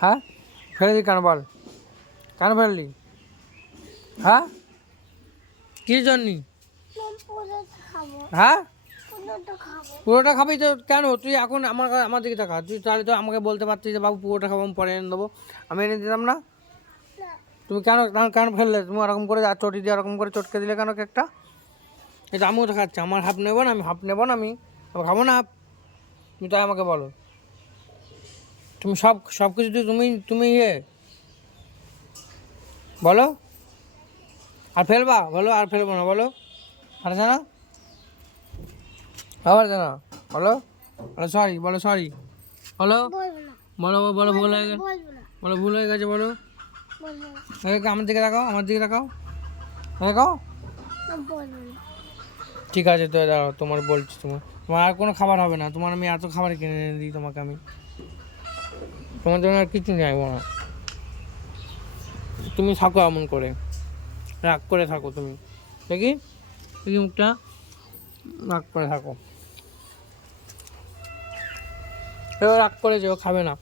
হ্যাঁ ফেলে দি কেন বল, কেন ফেললি? হ্যাঁ কী জন্যি? হ্যাঁ পুরোটা খাবি তো কেন? তুই এখন আমার দিকে টাকা, তুই তাহলে তো আমাকে বলতে পারতিস যে বাবু পুরোটা খাবো, আমি পরে এনে দেবো, আমি এনে দিতাম না? তুমি কেন কেন ফেললে? তুমি ওরকম করে আর চটি দিয়ে ওরকম করে চটকে দিলে কেন কেকটা? এটা আমিও তো খাচ্ছি, আমার হাফ নেবো না? আমি হাফ নেবো না? আমি খাবো না হাফ? তুমি তাই আমাকে বলো, তুমি সব কিছু তুমি তুমি বলো আর ফেলবা? বলো আর ফেলবো না বলো, পারছে না? পারছে না বলো, বলো সরি, বলো সরি, বলো বলো বলো ভুল হয়ে গেছে, বলো ভুল হয়ে গেছে, বলো। আমার দিকে দেখাও, আমার দিকে দেখাও, দেখাও। ঠিক আছে তো দাঁড়াও, তোমার বলছি, তোমার আর কোনো খাবার হবে না, তোমার আমি এত খাবার কিনে এনে দিই তোমাকে, আমি তোমার জন্য আর কিছু চাইবো না। তুমি থাকো এমন করে, রাগ করে থাকো তুমি, দেখি দেখি মুখটা, রাগ করে থাকো, রাগ করেছে, ও খাবে না।